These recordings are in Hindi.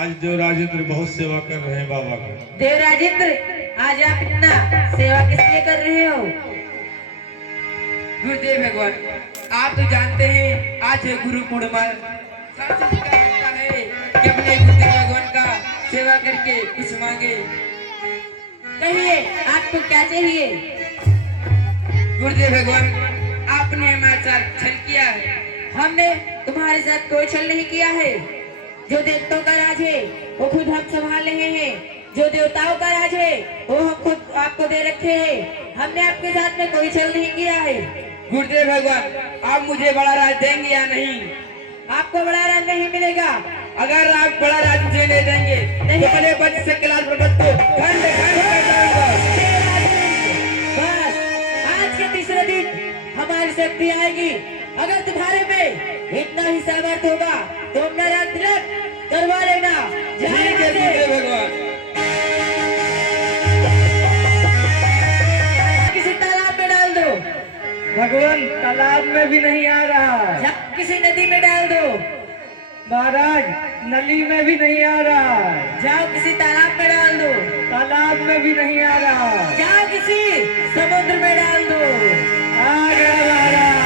आज देवराजेंद्र बहुत सेवा कर रहे हैं बाबा का। देवराजेंद्र, आज आप इतना सेवा किस लिए कर रहे हो? गुरुदेव भगवान, आप तो जानते हैं आज है गुरु पूर्णिमा। सबसे लगता है कि अपने गुरुदेव भगवान का सेवा करके कुछ मांगे। कहिए, आपको क्या चाहिए? गुरुदेव भगवान, आपने हमारे साथ छल किया है। हमने तुम्हारे साथ कोई छल नहीं किया है। जो देवताओं का राज है वो खुद हम संभाल रहे हैं। जो देवताओं का राज है वो हम खुद आपको दे रखे हैं। हमने आपके साथ में कोई छल नहीं किया है। गुरुदेव भगवान, आप मुझे बड़ा राज देंगे या नहीं? आपको बड़ा राज नहीं मिलेगा। अगर आप बड़ा राज मुझे नहीं देंगे नहीं। तो पहले बच से कलाल पर्वत को खंड खंड कर दूंगा। बस आज के तीसरे दिन हमारी शक्ति आएगी। अगर तुम्हारे में इतना ही सामर्थ्य होगा तो मेरा तिलक करवा लेना। ठीक है गुरुदेव भगवान। किसी तालाब में डाल दो। भगवान, तालाब में भी नहीं आ रहा। या किसी नदी में डाल दो। महाराज, नली में भी नहीं आ रहा। जाओ किसी तालाब में डाल दो। तालाब में भी नहीं आ रहा। जाओ किसी समुद्र में डाल दो। आ गया महाराज।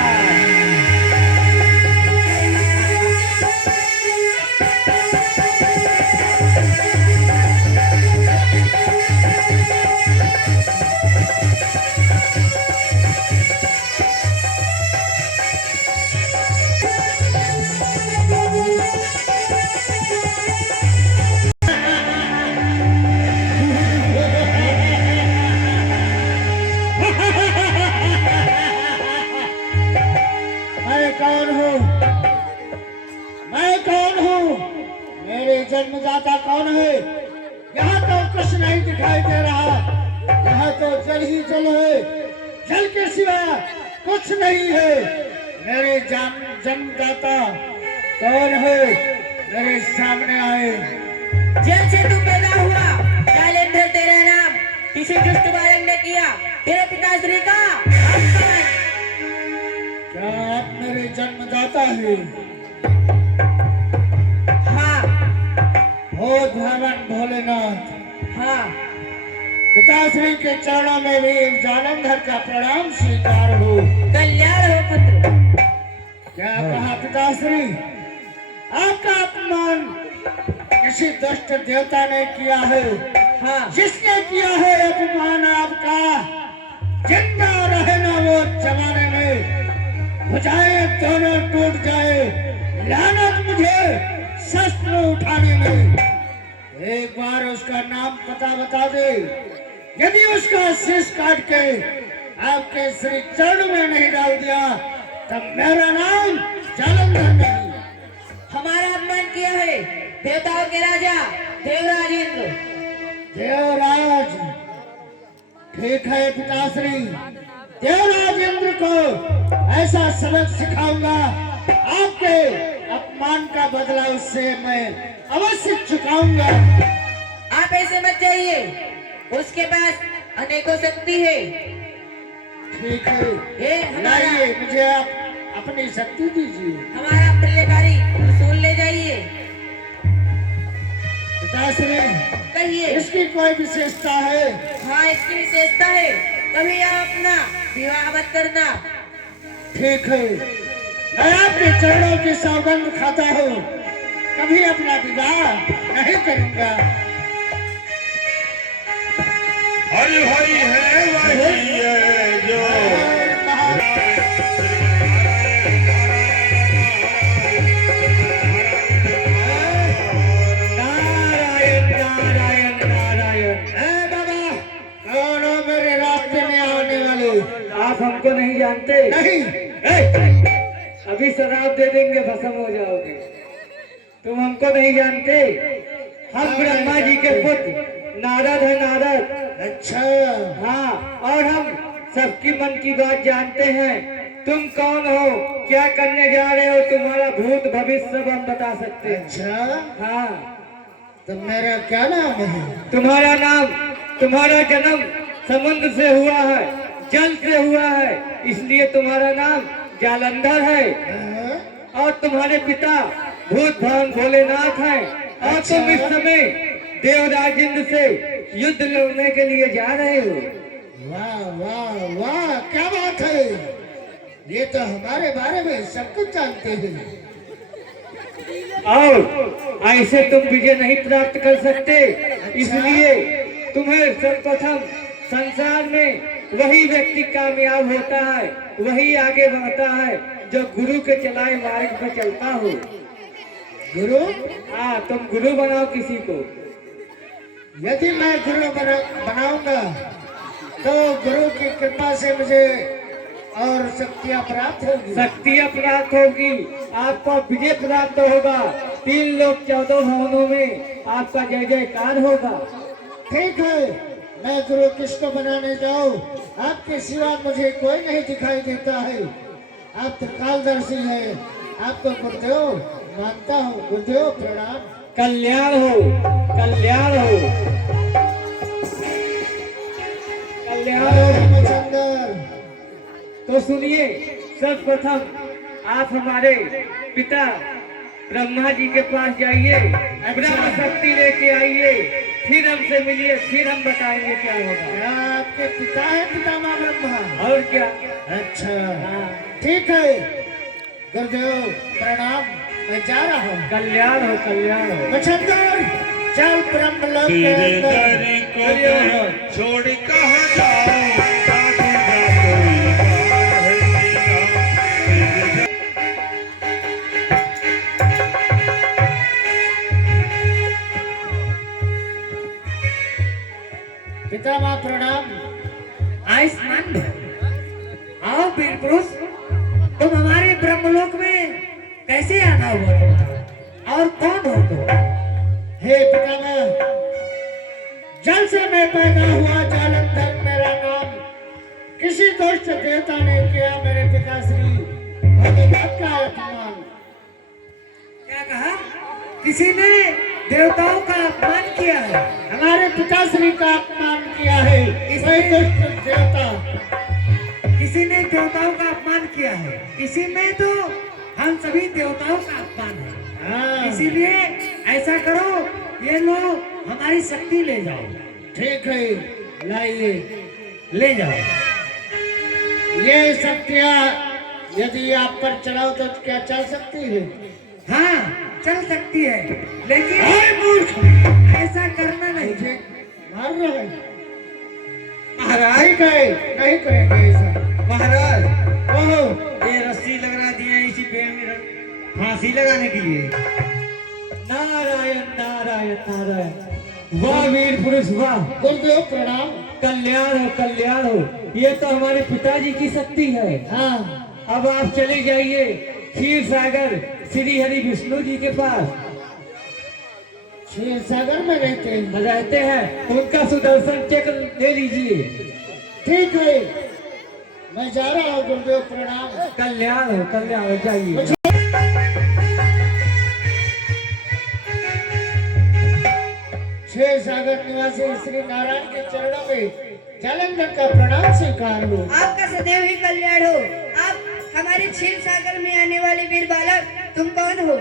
जन्मदाता कौन है? यहाँ तो कुछ नहीं दिखाई दे रहा। यहाँ तो जल ही जल है। जल के सिवा कुछ नहीं है। मेरे जन्मदाता कौन है? मेरे सामने आए। जल से तू पैदा हुआ, जालेंद्र तेरा नाम। किसी दुष्ट बालक ने किया तेरे पिताश्री का अपमान। क्या आप मेरे जन्मदाता हैं? भोज भवन भोलेनाथ। हाँ, पिताश्री के चरणों में भी जालंधर का प्रणाम स्वीकार हो। कल्याण हो पुत्र। क्या कहा पिताश्री? आपका अपमान किसी दुष्ट देवता ने किया है। हाँ, जिसने किया है अपमान आपका, जिंदा रहे ना वो जमाने में, भुजाएं दोनों टूट जाए। लानत मुझे शस्त्र उठाने में। एक बार उसका नाम पता बता दे। यदि उसका शीश काट के आपके श्री चरण में नहीं डाल दिया तब मेरा नाम जालंधर नहीं। हमारा अपमान किया है देवताओं के राजा देवराजेंद्र। देवराज, ठीक है पिताश्री। देवराजेंद्र को ऐसा सबक सिखाऊंगा, आपके अपमान का बदला उससे मैं अवश्य चुकाऊंगा। आप ऐसे मत जाइए, उसके पास अनेकों शक्ति है। ठीक है, ये हमारा लाइए, मुझे आप अपनी शक्ति दीजिए। हमारा प्रलयकारी त्रिशूल ले जाइए। पिताश्री, कहिए। इसकी कोई विशेषता है? हाँ, इसकी विशेषता है। कभी आप अपना विवाह मत करना। ठीक है, मैं आपके चरणों की सौगंध खाता हूँ, कभी अपना विवाह नहीं करूंगा। हरि हरि है वही है जो नारायण नारायण नारायण। बाबा, कौन हो मेरे रास्ते में आने वाले? आप हमको नहीं जानते? नहीं। अभी शराब दे देंगे, भस्म हो जाओगे। तुम हमको नहीं जानते? हम ब्रह्मा जी के पुत्र नारद है, नारद। अच्छा। हाँ, और हम सबकी मन की बात जानते हैं। तुम कौन हो, क्या करने जा रहे हो, तुम्हारा भूत भविष्य सब हम बता सकते हैं। अच्छा। हाँ, तो मेरा क्या नाम है? तुम्हारा नाम, तुम्हारा जन्म समुद्र से हुआ है, जल से हुआ है, इसलिए तुम्हारा नाम जालंधर है। और तुम्हारे पिता भूत भवन भोलेनाथ हैं और तुम इस समय देवराज इंद्र से युद्ध लड़ने के लिए जा रहे हो। वाह वाह वाह, क्या बात है। ये तो हमारे बारे में सब कुछ जानते हैं। और ऐसे तुम विजय नहीं प्राप्त कर सकते, इसलिए तुम्हें सर्वप्रथम संसार में वही व्यक्ति कामयाब होता है, वही आगे बढ़ता है जो गुरु के चलाए मार्ग पर चलता हो। गुरु? हाँ, तुम गुरु बनाओ किसी को। यदि मैं गुरु बनाऊंगा तो गुरु की कृपा से मुझे और शक्तियाँ प्राप्त होगी। शक्तियाँ प्राप्त होगी, आपको विजय प्राप्त होगा, 3 लोक 14 भवनों में आपका जय जयकार होगा। ठीक है, मैं गुरु किसको बनाने जाऊँ? आपके सिवा मुझे कोई नहीं दिखाई देता है। आप त्रिकालदर्शी हैं, आपको गुरुदेव मानता हूँ। गुरुदेव प्रणाम। कल्याण हो, कल्याण हो, कल्याण हो। रामचंद्र, तो सुनिए, सर्वप्रथम आप हमारे पिता ब्रह्मा जी के पास जाइए, ब्रह्म शक्ति लेके आइए, फिर हमसे मिलिए, फिर हम बताएंगे क्या होगा। क्या आपके पिता है पितामह ब्रह्मा? और क्या। अच्छा, हाँ, ठीक है गुरुदेव प्रणाम, मैं जा रहा हूँ। कल्याण हो, कल्याण हो। मच्छर, चल ब्रह्मलोक के तेरे अंदर। दर को मैं छोड़ कहाँ जाऊं, आगे जा कोई बाहर निकला। पितामह प्रणाम। आयुष्मान आओ वीर पुरुष, तुम हमारे ब्रह्मलोक में कैसे आना हुआ तुम्हारा, और कौन हो तुम? हे पितामह, जल से मैं पैदा हुआ, जालंधर मेरा नाम। किसी दुष्ट देवता ने किया मेरे पिताश्री भोलेनाथ का अपमान। क्या कहा? किसी ने देवताओं का अपमान किया है? हमारे पिताश्री का अपमान किया है कोई दुष्ट देवता। किसी ने देवताओं का अपमान किया है? इसी में तो हम सभी देवताओं का अपमान है। हाँ, इसीलिए ऐसा करो, ये लो हमारी शक्ति ले जाओ। ठीक है, लाइए। ले जाओ। ये शक्तियाँ यदि आप पर चलाओ तो क्या चल सकती है? हाँ, चल सकती है, लेकिन ऐसा करना नहीं। मुझे मार रहा है? महाराज, ठीक है, नहीं करेंगे ऐसा। महाराज, ओहो, ये रस्सी लगा दी है इसी पेड़ में फांसी लगाने के लिए। नारायण नारायण नारायण, वाह वीर पुरुष वाह, गुरुदेव प्रणाम। कल्याण हो, कल्याण हो। ये तो हमारे पिताजी की शक्ति है। हाँ, अब आप चले जाइए क्षीर सागर श्री हरि विष्णु जी के पास क्षीर सागर में रहते हैं, उनका सुदर्शन चक्र ले लीजिए। ठीक है, मैं जा रहा हूँ। गुरुदेव प्रणाम। कल्याण हो, कल्याण हो, जाइए। क्षीर सागर निवासी श्री नारायण के चरणों में जालंधर का प्रणाम स्वीकार हो। आपका सदैव ही कल्याण हो। आप हमारे क्षीर सागर में आने वाले वीर बालक, तुम कौन हो?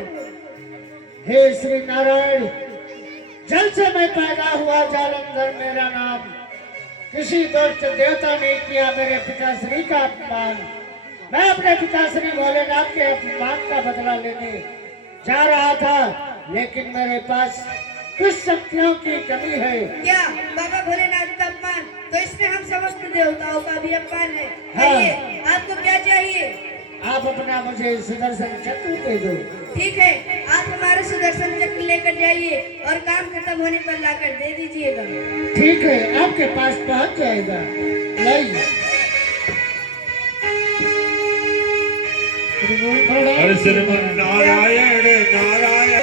हे श्री नारायण, जल से मैं पैदा हुआ, जालंधर मेरा नाम। किसी दुष्ट देवता ने किया मेरे पिताश्री का अपमान। मैं अपने पिताश्री भोलेनाथ के अपमान का बदला लेने जा रहा था, लेकिन मेरे पास कुछ शक्तियों की कमी है। क्या बाबा भोलेनाथ का अपमान? तो इसमें हम समस्त देवताओं का भी अपमान है। हाँ। कहिए, आपको क्या चाहिए? आप अपना मुझे सुदर्शन चक्र दे दो। ठीक है, आप हमारा सुदर्शन चक्र लेकर जाइए और काम खत्म होने पर लाकर दे दीजिएगा। ठीक है, आपके पास पहुंच जाएगा। लाइए। हर श्रीमन नारायण नारायण नारायण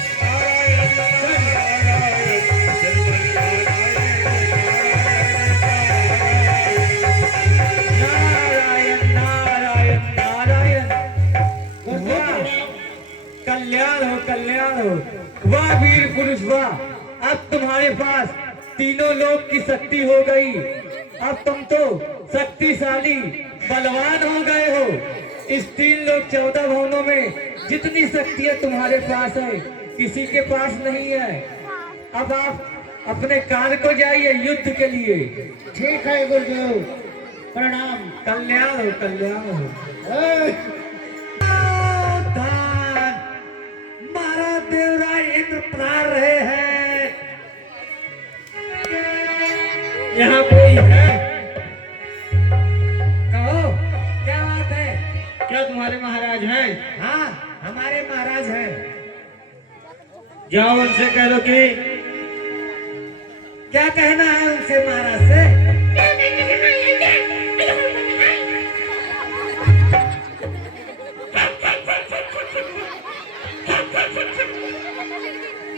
नारायण, श्रीमन नारायण नारायण नारायण, वाह, कल्याण हो, कल्याण हो। वाह वीर पुरुष वाह, अब तुम्हारे पास तीनों लोक की शक्ति हो गई। अब तुम तो शक्तिशाली बलवान हो गए हो। इस 3 लोक 14 भवनों में जितनी शक्तियां तुम्हारे पास है, किसी के पास नहीं है। अब आप अपने कार्य को जाइए युद्ध के लिए। ठीक है गुरुदेव, प्रणाम। कल्याण हो, कल्याण हो। ए, सावधान! महाराज देवराज इंद्र पधार रहे हैं। यहाँ कोई है? कहो, क्या बात है? क्या तुम्हारे महाराज हैं? हाँ, हमारे महाराज हैं। जाओ उनसे कह दो कि क्या कहना है उनसे महाराज से।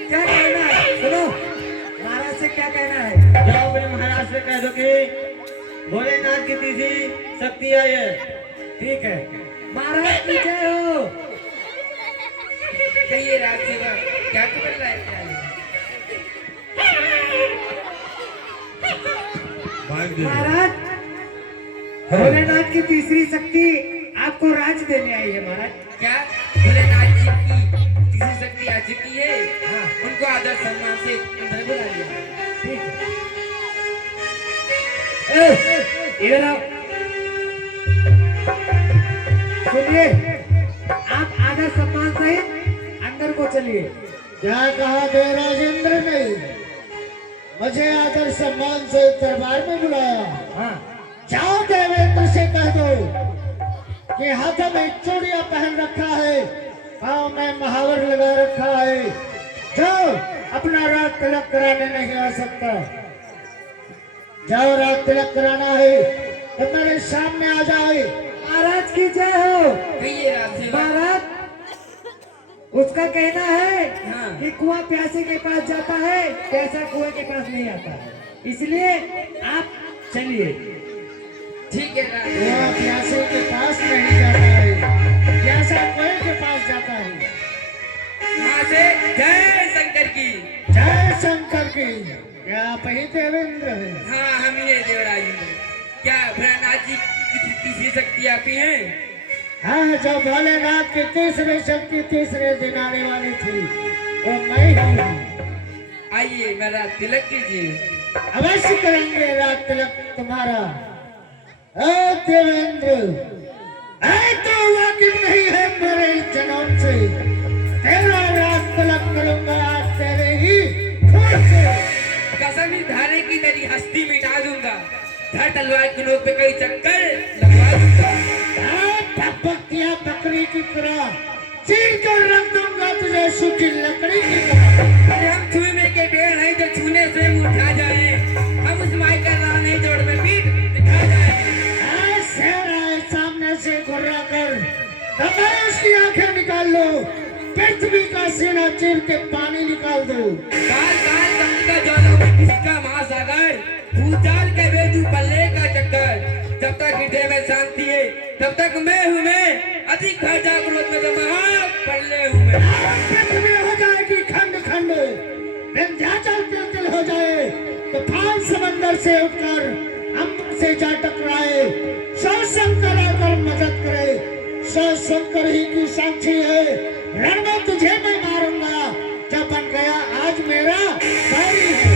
क्या कहना है? सुनो, महाराज से क्या कहना है? जाओ अपने महाराज से कह दो कि भोलेनाथ की तीसरी शक्ति आई है। ठीक है, महाराज की जय हो। कहिए राज सेवक, क्या खबर रहा है? महाराज, भोलेनाथ की तीसरी शक्ति आपको राज देने आई है महाराज। क्या भोलेनाथ जी की तीसरी शक्ति आ चुकी है? हाँ, उनको आदर सम्मान से अंदर बुला लिया। ठीक है। इधर आओ। सुनिए, आप आदर सम्मान सहित अंदर को चलिए। क्या कहा देवराज इंद्र ने? मुझे आदर सम्मान से दरबार में बुलाया। हाँ, जाओ देवेंद्र से कह दो कि हाथों में चूड़ियां पहन रखा है, पाँव में महावर लगा रखा है, जाओ अपना रात तिलक कराने नहीं आ सकता। जाओ रात तिलक कराना है तो मेरे सामने आ जाए। महाराज की जय हो। कहिए राज सेवक। महाराज, उसका कहना है हाँ। कि कुआं प्यासे के पास जाता है, प्यासा कुएं के पास नहीं आता है। इसलिए आप चलिए। ठीक है राज वह सेवक। प्यासे के पास नहीं जाता है, प्यासा कुएं के पास जाता है। वहाँ से जय शंकर की। जय शंकर की। क्या आप ही देवेंद्र है? हाँ, हम ही है देवराज इंद्र। क्या भोलेनाथ जी की तीसरी शक्ति आप ही हैं? हाँ, जो भोलेनाथ की तीसरी शक्ति तीसरे दिन आने वाली थी वो मैं ही हूँ। आइए मेरा तिलक कीजिए। अवश्य करेंगे रात तिलक तुम्हारा। ओ देवेंद्र, ऐ तो वाकिफ नहीं है मेरे जन्म से। तेरा रात तिलक करूंगा आज तेरे ही खून से। कसम ही धारे की तेरी हस्ती मिटा दूंगा। धर तलवार की नोक पे कई चक्कर लगवा दूंगा। भक्तियां बकरी की तरह चीर कर रख दूंगा तुझे सूखी लकड़ी की तरह। अरे हम छुए के पेड़ हैं जो छूने से उठा जाए। हम उस माई का राह नहीं जोड़ में पीठ दिखा जाए। शेर आए सामने से घुर्रा कर दबा उसकी आंखें निकाल लो, पृथ्वी का सीना चीर के पानी निकाल दो। काल काल तक का जौनों में किसका महासागर, भूचाल के बेजू पल्ले का चक्कर। जब तक हृदय में शांति है तब तक मैं हूँ मैं, अधिक खर्चा क्रोध में तो महा पल्ले हूँ मैं। पृथ्वी हो जाएगी खंड खंड, विंध्याचल तिल हो जाए, तूफान समंदर से उठकर अम्बर से जा टकराए, शिव शंकर आकर मदद करे। शिव शंकर ही की साक्षी है, रण में तुझे मैं मारूंगा जब बन गया आज मेरा भाई है।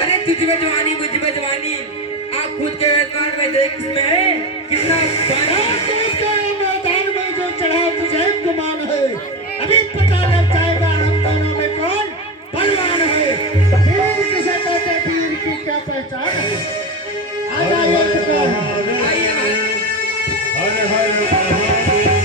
अरे तुझ में जवानी मुझ में जवानी, आप खुद के मैदान में देख इसमें है कितना पानी। मैदान में जो चढ़ा तुझे गुमान है, अभी पता लग जाएगा हम दोनों में कौन बलवान है। वीर किसे कहते, वीर की क्या पहचान है? आ जाइए पुकार। आइए हमारे हर हर महादेव।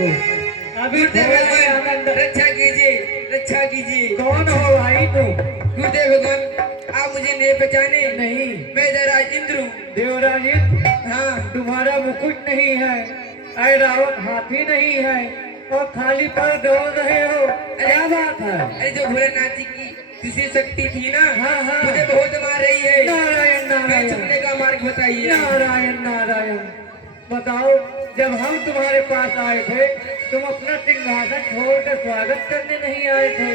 को। अभी गुरुदेव थोड़ा ही भगवान आनंद। रक्षा कीजिए, रक्षा कीजिए। कौन हो भाई तू? गुरुदेव भगवान आप मुझे नहीं पहचाने? नहीं, मैं देवराज इंद्र हूँ। देवराज इंद्र, हाँ, तुम्हारा मुकुट नहीं है, अरे रावण हाथी नहीं है और खाली पर दौड़ रहे हो, क्या बात है? अरे जो भोलेनाथ जी की दूसरी शक्ति थी ना, हाँ, हाँ। मुझे बहुत मार रही है। नारायण मैं नारायण छुपने का मार्ग बताइए। नारायण नारायण। बताओ, जब हम तुम्हारे पास आए थे तुम अपना सिंहासन छोड़कर स्वागत करने नहीं आए थे,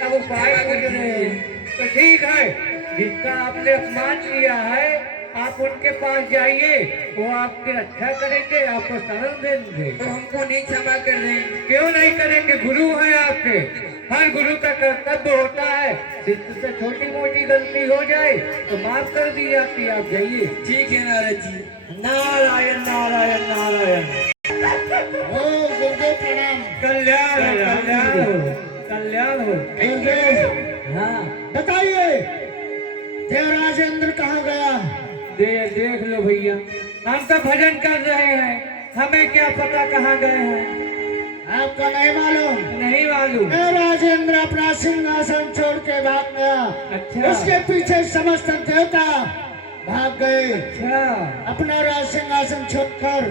तब उपाय पूछ रहे हो। तो ठीक है, जिसका आपने अपमान किया है आप उनके पास जाइए, वो आपकी रक्षा करेंगे, आपको शरण देंगे। तो हमको नहीं क्षमा कर दें? क्यों नहीं करेंगे? गुरु है आपके, हर गुरु का कर्तव्य होता है, शिष्य से छोटी मोटी गलती हो जाए तो माफ कर दी जाती है। आप जाइए। ठीक है नारद जी। नारायण नारायण नारायण। ओ गुरुदेव प्रणाम। कल्याण हो, कल्याण हो, कल्याण हो। गुरुदेव हाँ, बताइए देवराजेंद्र कहाँ गया? देख लो भैया, हम तो भजन कर रहे हैं, हमें क्या पता कहाँ गए हैं। आपको नहीं मालूम? नहीं मालूम। देवराजेंद्र अपना सिंहासन छोड़ के भाग गया। अच्छा। उसके पीछे समस्त देवता भाग गए अच्छा, अपना राज सिंहासन छोड़कर।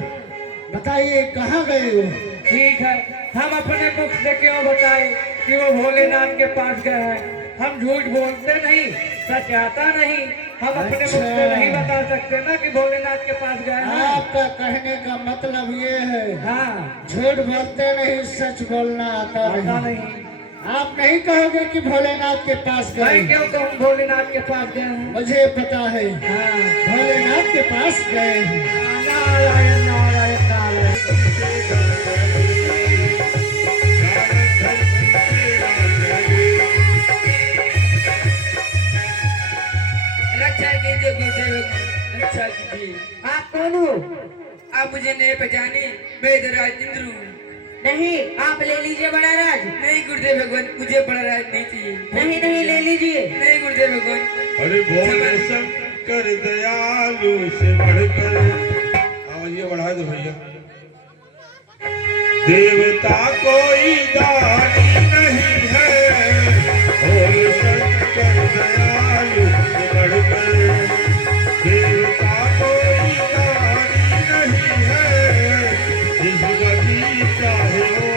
बताइए कहाँ गए वो? ठीक है, हम अपने मुख से क्यों बताए कि वो भोलेनाथ के पास गए हैं? हम झूठ बोलते नहीं, सच आता नहीं, हम अपने मुख से अच्छा। नहीं बता सकते ना कि भोलेनाथ के पास गए हैं। आपका कहने का मतलब ये है हाँ, झूठ बोलते नहीं, सच बोलना आता पता नहीं। नहीं। आप नहीं कहोगे कि भोलेनाथ के पास मैं गए? क्यों कहूँ भोलेनाथ के पास गए हैं? मुझे पता है हाँ, भोलेनाथ के पास गए हैं। नारायण नारायण नारायण। रक्षा कीजिए गुरुदेव भगवान, रक्षा कीजिए। आप कौन हो? आप मुझे नहीं पहचाने? मैं देवराज इंद्र हूँ। नहीं, आप ले लीजिए बड़ा राज। नहीं गुरुदेव भगवान, मुझे बड़ा राज नहीं चाहिए। नहीं नहीं, ले लीजिए। नहीं गुरुदेव भगवान। अरे बोले शंकर दयालु से बढ़कर, आवाज ये बढ़ा दो भैया। देवता कोई दानी नहीं है, बोले शंकर दयालु से बढ़कर। देवता कोई दानी नहीं है, जिस गति चाहे वो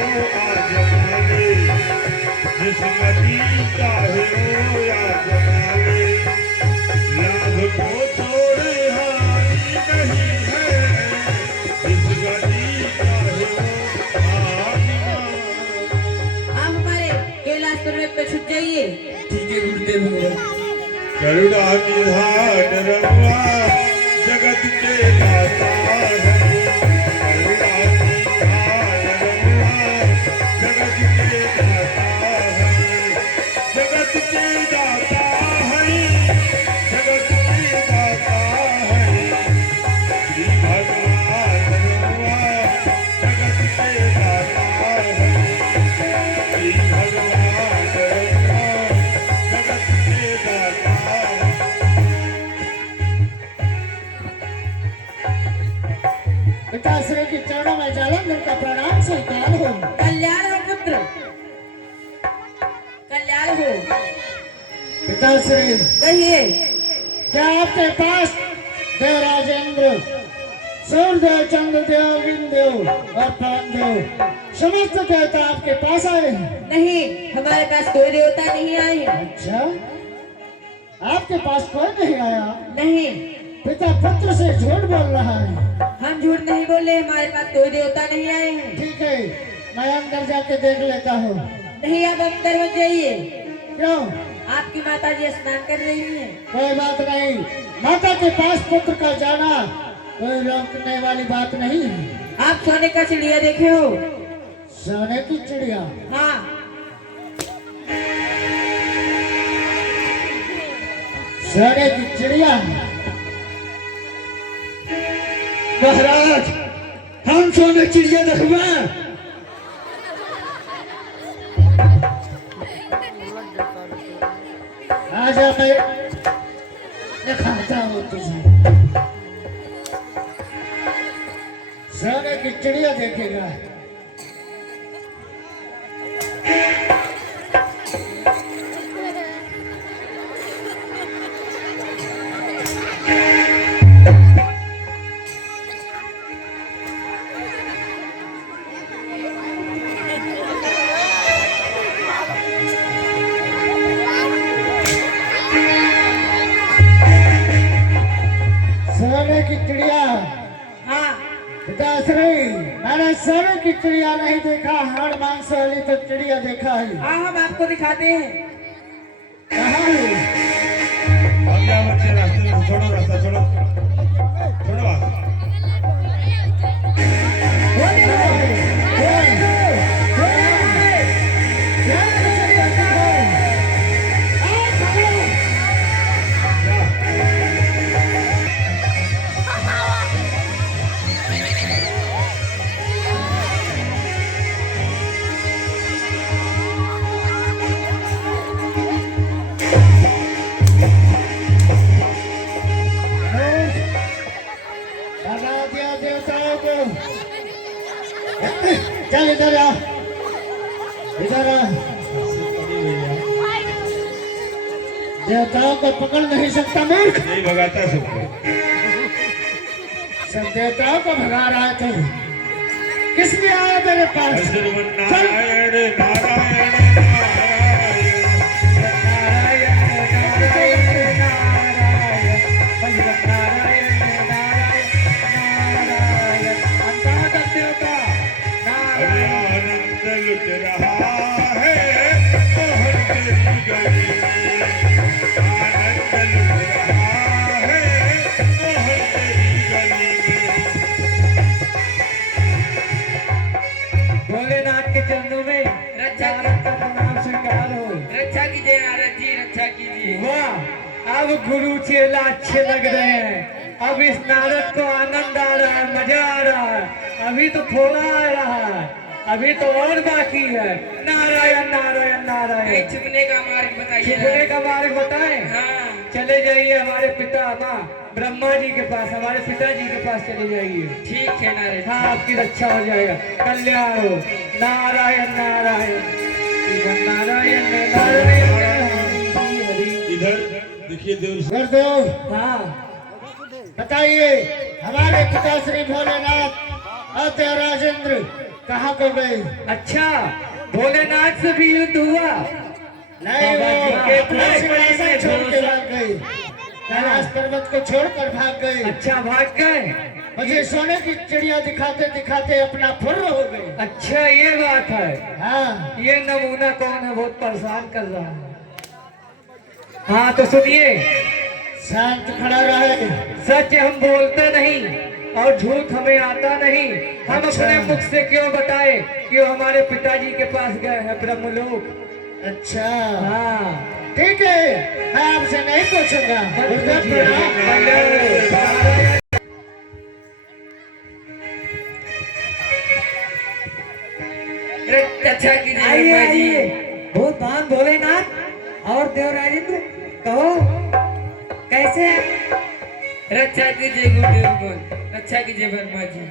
आज माने, जिस गति चाहे वो आज माने। लाभ को छोड़े हानि नहीं है, जिस गति चाहे वो आज माने। आप हमारे कैलाश पर्वत पे छुप जाइए। ठीक है गुरुदेव भगवान। करुणा निधान रघुआ जगत के दाता है। करुणा निधान रघुआ जगत के दाता है। जगत के दाता है, जगत के दाता है। श्री भगवान रघुआ जगत के दाता है। श्री भगवान रघुआ जगत के दाता है। पिताश्री के चरणों में जालंधर का प्रणाम स्वीकार हो। कल्याण हो पुत्र, कल्याण हो। पिताश्री कहिए। क्या आपके पास देवराजेंद्र, सूर्यदेव, चंद्रदेव, विंदेव और पवनदेव समस्त देवता आपके पास आए हैं? नहीं, हमारे पास कोई देवता नहीं आए हैं। अच्छा, आपके पास कोई नहीं आया? नहीं, पिता पुत्र से झूठ बोल रहा है। हम झूठ नहीं बोले, हमारे पास कोई देवता नहीं आए हैं। ठीक है, मैं अंदर जाके देख लेता हूँ। नहीं, आप अंदर मत जाइए। क्यों? आपकी माता जी स्नान कर रही हैं। कोई बात नहीं, माता के पास पुत्र का जाना कोई रोकने वाली बात नहीं है। आप सोने का चिड़िया देखे हो? सोने की चिड़िया? हाँ। सोने की चिड़िया? महाराज, हम सोने चिड़िया देखबे? आजा, मैं दिखाता हूँ तुझे। सोने की चिड़िया देखेगा? की चिड़िया नहीं देखा, हाड़ मांस वाली तो चिड़िया देखा है। हाँ हम आपको दिखाते हैं। कहाँ है? अब जाओ बच्चे, रास्ते में छोड़ो, रास्ता छोड़ो, छोड़ो बात। बोले दो, बोले दो, बोले दो। यहाँ से चिड़िया देखो। आओ, पकड़ो। भगा दिया देवताओं को। चल इधर आ, इधर आ। देवताओं को पकड़ नहीं सकता मूर्ख। यही भगाता है सबको। सब देवताओं को भगा रहा है तू। किस लिए आया मेरे पास? नारायण नारायण अरे आनंद लुट रहा है मोहन तेरी गली में, आनंद लुट रहा है मोहन तेरी गली में। भोलेनाथ के चरणों में रक्षा नारद का प्रणाम स्वीकार हो। रक्षा कीजिए नारद जी, रक्षा कीजिए। वाह, अब गुरु चेला अच्छे लग रहे हैं। अब इस नारद को आनंद आ रहा है, मजा आ रहा है। अभी तो थोड़ा आ रहा है, अभी तो और बाकी है। नारायण नारायण नारायण। छुपने का मार्ग बताइए। छुपने का मार्ग बताएं? हाँ चले जाइए हमारे पिता माँ ब्रह्मा जी के पास, हमारे पिताजी के पास चले जाइए। ठीक है नारद। हाँ, आपकी रक्षा हो जाएगा, कल्याण हो। नारायण नारायण नारायण नारायण हरि हरि। इधर देखिए देव गुरुदेव, हाँ, बताइए हमारे पिता श्री भोलेनाथ और देवराजेंद्र कहाँ को गए? अच्छा, भोलेनाथ से भी युद्ध हुआ? नहीं, वो अपना सिंहासन छोड़ के भाग गए, कैलाश पर्वत को छोड़कर भाग गए। अच्छा, भाग गए। मुझे सोने की चिड़िया दिखाते दिखाते अपना फुर्र हो गए। अच्छा, ये बात है। हाँ, ये नमूना कौन है, बहुत परेशान कर रहा है। हाँ तो सुनिए, शांत खड़ा रहे। सच हम बोलते नहीं और झूठ हमें आता नहीं। हम अच्छा। अपने मुख से क्यों बताए कि वो हमारे पिताजी के पास गए हैं ब्रह्मलोक। अच्छा, हाँ, ठीक है, मैं आपसे नहीं पूछूंगा। गुरुदेव प्रणाम। रक्षा कीजिए आइए ब्रह्मा जी। आइए, भूतवान भोलेनाथ और देवराजेंद्र, कहो कैसे हैं? रक्षा कीजिए गुरुदेव, रक्षा कीजिए ब्रह्मा जी।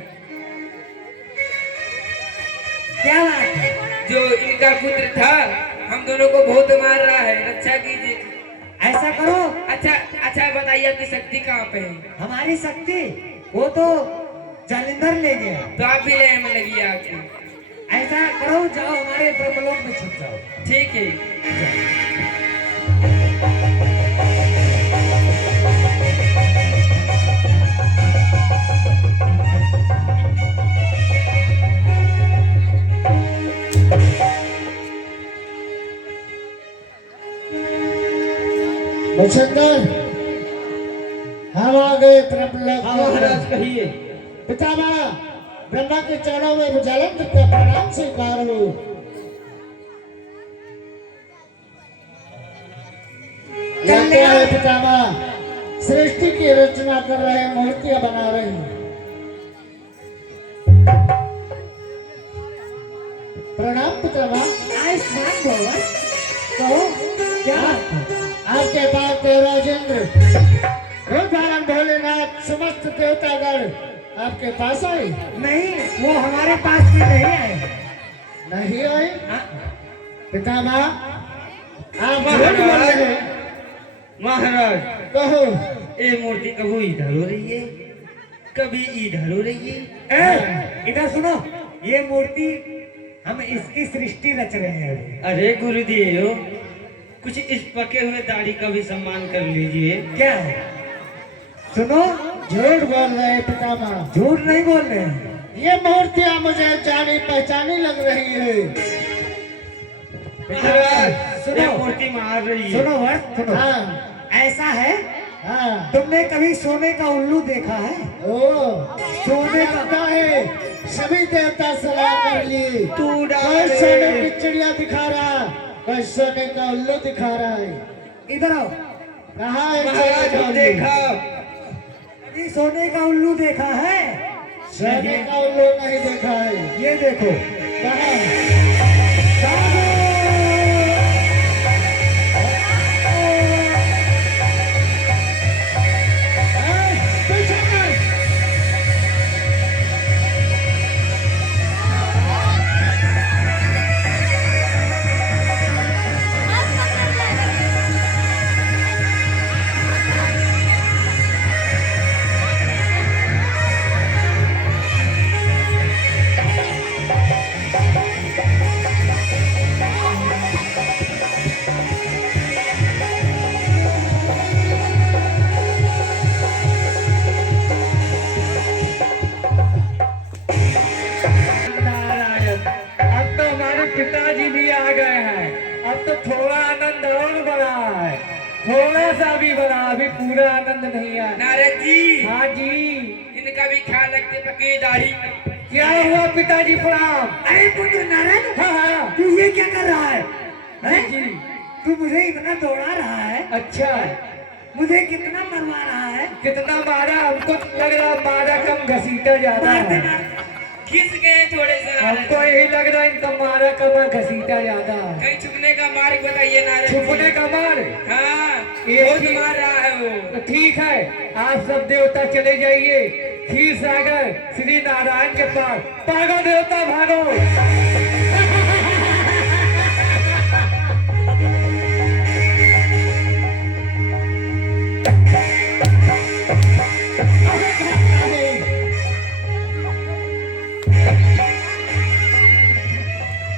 क्या बात है? जो इनका पुत्र था हम दोनों को बहुत मार रहा है, रक्षा कीजिए। ऐसा करो, अच्छा अच्छा बताइए आपकी शक्ति कहाँ पे है? हमारी शक्ति वो तो जालिंधर ले गया। तो आप भी ले में लगी आके। ऐसा करो, जाओ हमारे ब्रह्मलोक में छुप जाओ। ठीक है। भूषणधर, हम आ गए ब्रह्मलोक। महाराज कहिए। पितामह ब्रह्मा के चरणों में जालंधर का प्रणाम स्वीकार हो। कहते हैं पितामह, सृष्टि की रचना कर रहे हैं, मूर्तियां बना रहे हैं। प्रणाम पितामह। आयुष्मान भव। कहो क्या बात है? आपके पास देवराजेंद्र, भगवान भोलेनाथ, समस्त देवतागण आपके पास आए? नहीं, वो हमारे पास भी नहीं आए। नहीं आए? हाँ? पितामह, आप झूठ बोल रहे हैं। महाराज, कहो। ये मूर्ति कभी इधर हो रही है, कभी इधर हो रही है। ए, इधर सुनो, ये मूर्ति हम इसकी सृष्टि रच रहे हैं। अरे गुरुदेव, कुछ इस पके हुए दाढ़ी का भी सम्मान कर लीजिए। क्या है? सुनो, झूठ बोल रहे हैं पितामह। झूठ नहीं बोल रहे हैं। ये मूर्तियां मुझे जानी पहचानी लग रही है। महाराज सुनो। ये मूर्ति मार रही है। सुनो वर्ष सुनो। हाँ ऐसा है, हाँ। तुमने कभी सोने का उल्लू देखा है? ओ सोने का है, सभी देवता सलाह कर लिए। तू कोई डाल सोने की चिड़िया दिखा रहा, कोई सोने का उल्लू दिखा रहा है। इधर आओ। कहाँ है महाराज सोने का हम उल्लू? देखा। कभी सोने का उल्लू देखा है? सोने का उल्लू नहीं देखा है। ये देखो। कहाँ? पीछे कर। नारायण, अब तो हमारे पिताजी भी आ गए हैं। अब तो थोड़ा आनंद और बढ़ा है, थोड़ा सा भी बढ़ा, अभी पूरा आनंद नहीं आया। नारद जी हाँ जी। इनका भी ख्याल रखते पके दाढ़ी। क्या हुआ पिताजी? प्रणाम। अरे पुत्र नारायण, हाँ हाँ तू ये क्या कर रहा है? हाँ जी। तू मुझे इतना दौड़ा रहा है, अच्छा, मुझे कितना मरवा रहा है। कितना मारा? हमको लग रहा मारा कम, घसीटा ज्यादा मारते है। मारते खिस गए थोड़े से नारद हमको जी। यही लग रहा है इनका मारा कम है, घसीटा ज्यादा है। कहीं छुपने का मार्ग बताइए नारद जी। छुपने का मार? हाँ ये बहुत ठीक- मार रहा है वो। तो ठीक है, आप सब देवता चले जाइए क्षीर सागर श्री नारायण के पास। भागो देवता भागो।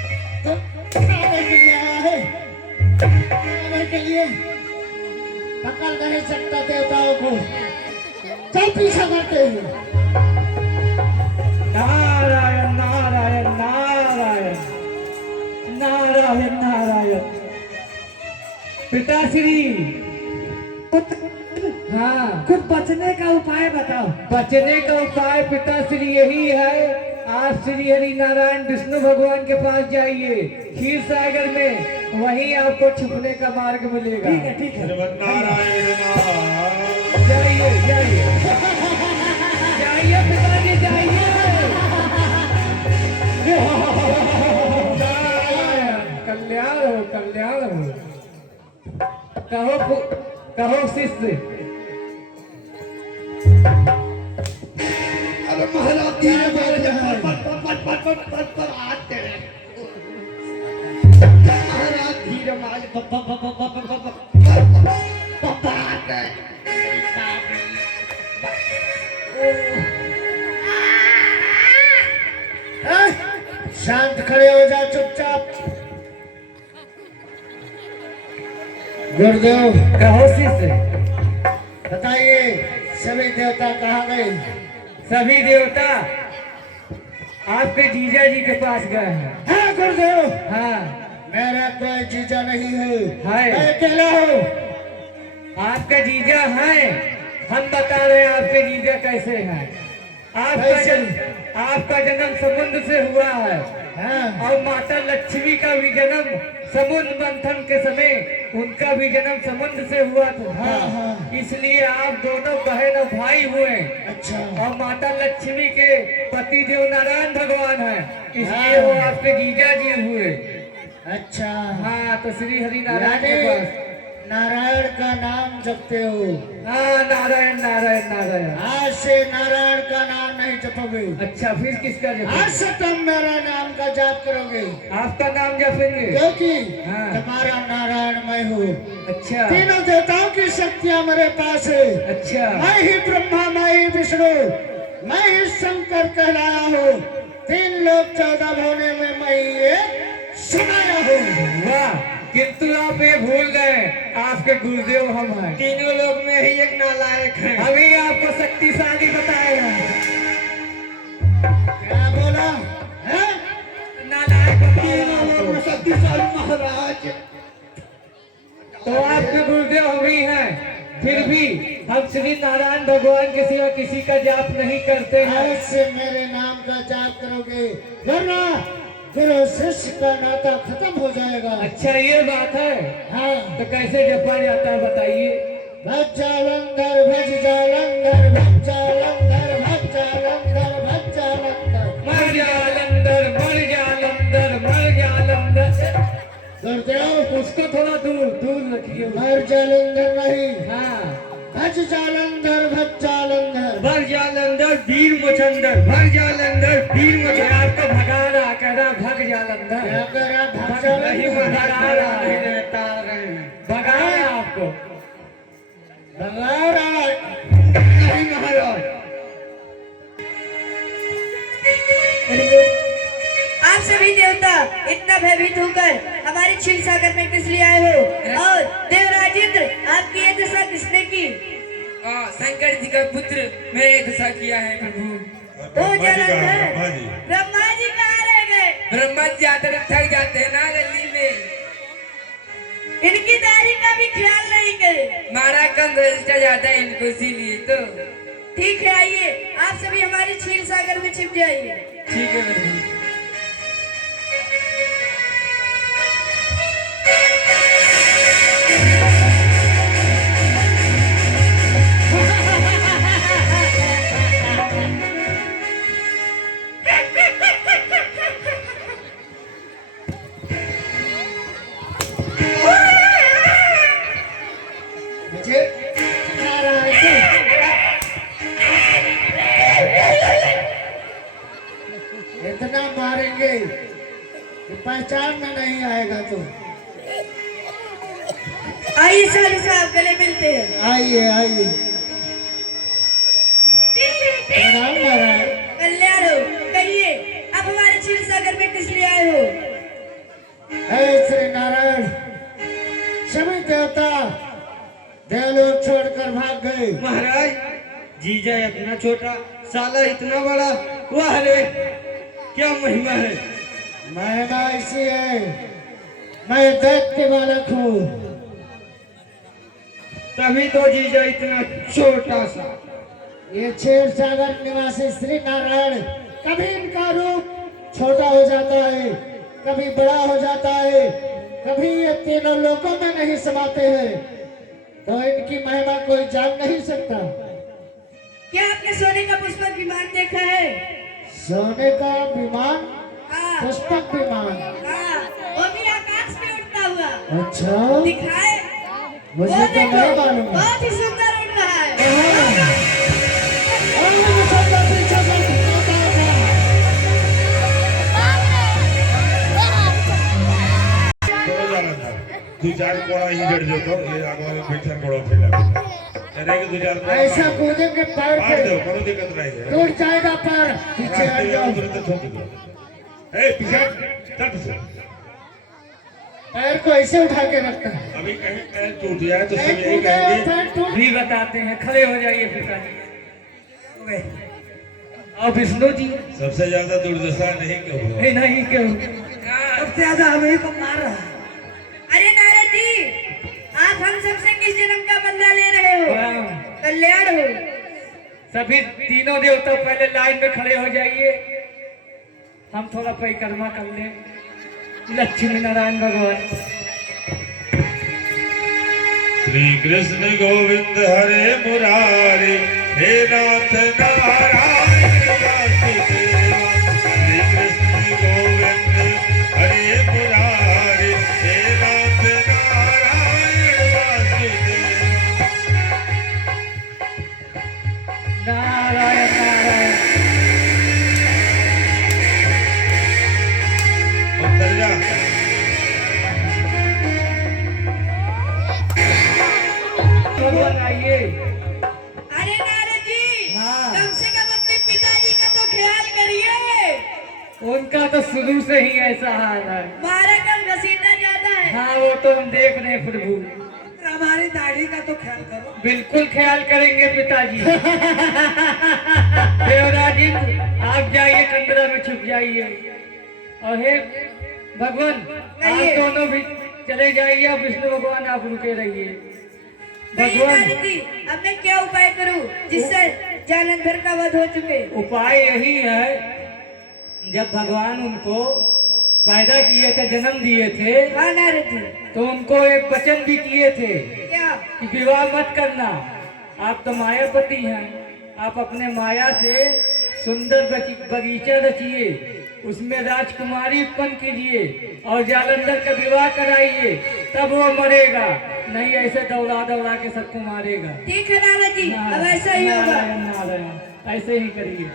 खाने के लिए आया है, खाने के लिए पकड़ नहीं सकता देवताओं को। चल पीछा करते हैं। नारायण नारायण नारायण नारायण नारायण। पिताश्री, हाँ, कुछ बचने का उपाय बताओ। बचने का उपाय पिताश्री यही है, आज श्री हरि नारायण विष्णु भगवान के पास जाइए क्षीर सागर में, वहीं आपको छुपने का मार्ग मिलेगा। ठीक है ठीक है। श्रीमन्नारायण नारायण। जाइए जाइए जाइए पिताजी जाइए। कल्याण हो कल्याण हो। कहो शिष्य। अरे महाराज धीरे बोल रहे हैं। महाराज धीरे शांत खड़े हो जाओ चुपचाप। गुरुदेव कहो शिष्य। बताइए सभी देवता कहाँ गए? सभी देवता आपके जीजा जी के पास गए हैं। हाँ गुरुदेव, हाँ, मेरा कोई जीजा नहीं है, है। मैं अकेला हूँ। आपके जीजा हैं, हम बता रहे हैं आपके जीजा कैसे हैं। आपका जन्म समुद्र से हुआ है, हाँ और माता लक्ष्मी का भी जन्म समुद्र मंथन के समय उनका भी जन्म समुद्र से हुआ था। हाँ, हाँ। इसलिए आप दोनों बहन और भाई हुए, अच्छा और माता लक्ष्मी के पति देव नारायण भगवान है, इसलिए हाँ। वो आपके जीजा जी हुए। अच्छा। हाँ, तो श्री हरि नारायण के यानी पास। नारायण का नाम जपते हो? हाँ, नारायण नारायण नारायण। आज से नारायण का नाम नहीं जपोगे। अच्छा, फिर किसका आज जपेंगे? से तुम मेरा नाम का जाप करोगे, आपका नाम जपेंगे? क्योंकि हाँ। तुम्हारा नारायण मैं हूँ। अच्छा तीनों देवताओं की शक्तियाँ मेरे पास है। अच्छा। मैं ही ब्रह्मा, मैं ही विष्णु, मैं ही शंकर कहलाया हूँ। 3 लोक 14 होने में मैं ये समाया हूँ। वाह, किंतु आप ये भूल गए, आपके गुरुदेव हम हैं। तीनों लोग में ही एक नालायक है। अभी आपको शक्तिशाली बताएगा। क्या बोला है? नालायक तीनों लोग में शक्तिशाली महाराज। तो आपके गुरुदेव हम ही हैं, फिर भी हम श्री नारायण भगवान के सिवा किसी का जाप नहीं करते हैं। ऐसे मेरे नाम का जाप करोगे वरना गुरु शिष्य का नाता खत्म हो जाएगा। अच्छा ये बात है, हाँ, तो कैसे जपा जाता है बताइए। भज जालंधर भज जालंधर भज जालंधर भज जालंधर भज जालंधर। मर जालंधर मर जालंधर मर जालंधर। गुरुदेव उसको थोड़ा दूर दूर रखिए। मर जालंधर नहीं, हाँ, भज जालंधर भज जालंधर। भर जालंधर वीर मुचंदर, भर जालंधर वीर मुझे मुचंदर। आपको भगा रहा, कह रहा भग जालंधर। क्या कह रहा? भज नहीं जालंधर भगा रहा है, रहता रहे हैं। भगा रहा है आपको। भगा रहा है। नहीं महाराज। आप सभी देवता इतना भयभीत होकर हमारे क्षीर सागर में किस लिए आए हो? और देवराजेंद्र आपकी ये दशा किसने की? शंकर जी का पुत्र मेरे दशा किया है प्रभु। और ओ ब्रह्मा जी कहाँ है? जलंधर, ब्रह्मा जी ब्रह्मा जी कहाँ रह गए? ब्रह्मा जी आते तो थक जाते हैं ना गली में। इनकी दाढ़ी का भी ख्याल नहीं करे। मारा कम रजिस्टर जाता है इनको, इसीलिए तो। ठीक है, आइए आप सभी हमारे क्षीर सागर में छिप जाइए। ठीक है प्रभु। मुझे खा रहा है तो इतना मारेंगे कि पहचान में नहीं आएगा। तो आइए सालू साहब गले मिलते हैं। आइए आइए। प्रणाम महाराज। कल्याण हो, कहिए आप हमारे क्षीर सागर में किस लिए आए हो? हे श्री नारायण, सभी देवता देवलोक छोड़कर भाग गए। महाराज जीजा इतना छोटा, साला इतना बड़ा, वाह रे क्या महिमा है। महिमा ऐसी है, मैं दैत्य बालक हूँ। तभी तो जीजा इतना छोटा सा। ये क्षीर सागर निवासी श्री नारायण, कभी इनका रूप छोटा हो जाता है, कभी बड़ा हो जाता है, कभी ये तीनों लोकों में नहीं समाते हैं, तो इनकी महिमा कोई जान नहीं सकता। क्या आपने सोने का पुष्पक विमान देखा है? सोने का विमान, हाँ, पुष्पक विमान। हाँ, वो भी आकाश में उड़ता हुआ अच्छा, दिखाए। मुझे वो तो देखो, नहीं मालूम। बहुत ही सुंदर उड़ रहा है। थोड़ा जालंधर दो चार कोड़ा ही जड़ जो तो ये आगे में बैठा कोड़ा फैला अरे कि दो चार कोड़ा ऐसा कूदेंगे पैर मार पे दो, कोनो दिक्कत नहीं है। टूट जाएगा पैर। पीछे हट जाओ। तुरंत ठोक दो। ए पीछे चल पीछे। पैर को ऐसे उठा के रखना। अभी कहीं पैर टूट जाए तो सब पैर यही टूटे, कहेंगे पैर टूट। भी बताते हैं, खड़े हो जाइए पिताजी। और विष्णु जी सबसे ज्यादा दुर्दशा नहीं क्यों हुआ? नहीं क्यों, सबसे ज्यादा हमें को मार रहा है। अरे नारद जी, आप हम सबसे किस जन्म का बदला ले रहे हो? हाँ। कल्याण हो। सभी तीनों देवता पहले लाइन में खड़े हो जाइए, हम थोड़ा परिक्रमा कर लें। लक्ष्मी नारायण भगवान। श्री कृष्ण गोविंद हरे मुरारी, हे नाथ नारायण वासुदेवा। श्री कृष्ण गोविंद हरे मुरारी, हे नाथ नारायण वासुदेवा। नारायण नारायण। उत्तर जा। भगवान आइए। अरे नारद जी, हाँ। कम से कम अपने पिताजी का तो ख्याल करिए। उनका तो शुरू से ही ऐसा हाल है। मारा कम घसीटा जाता है। हाँ वो तो हम देख रहे हैं प्रभु। हमारी दाढ़ी का तो ख्याल करो। बिल्कुल ख्याल करेंगे पिताजी। देवराज इंद्र, आप जाइए कंदरा में छुप जाइए, और हे भगवान आप दोनों भी चले जाइए, और विष्णु भगवान आप रुके रहिए। भगवान नारद जी, अब मैं क्या उपाय करूं जिससे जालंधर का वध हो चुके? उपाय यही है, जब भगवान उनको पैदा किए थे, जन्म दिए थे, हाँ नारद जी, तो उनको एक वचन भी किए थे क्या? कि विवाह मत करना, आप तो मायापति हैं, आप अपने माया से सुंदर बगीचा रचिए, उसमें राजकुमारी उत्पन्न कीजिए और जालंधर का विवाह कराइए, तब वो मरेगा, नहीं ऐसे दौड़ा दौड़ा के सबको मारेगा। ठीक है नारद जी, अब ऐसा ही होगा। नारायण नारायण, ऐसे ही करिए।